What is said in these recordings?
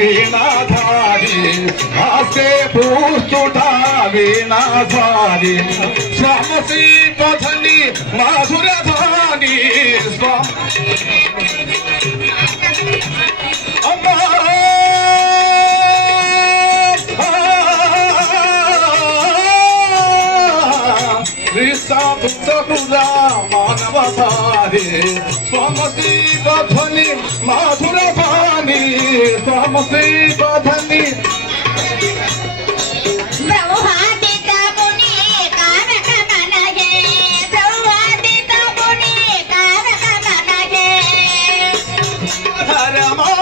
वीणाधारी हास्य पुस्तुता वीणाधारी स्वामसी पथनी माधुरधानी मानवधारी स्वामसी पथनी माधुरधानी स्वामसी पथनी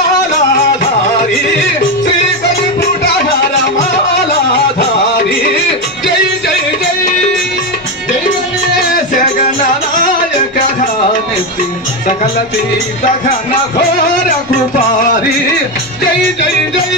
हरमालाधारी श्री गणपुट हरमालाधारी जय जय जय जय गणेश गणनायक धानिति सकल तीर्थ घन घोर कृपारी जय जय जय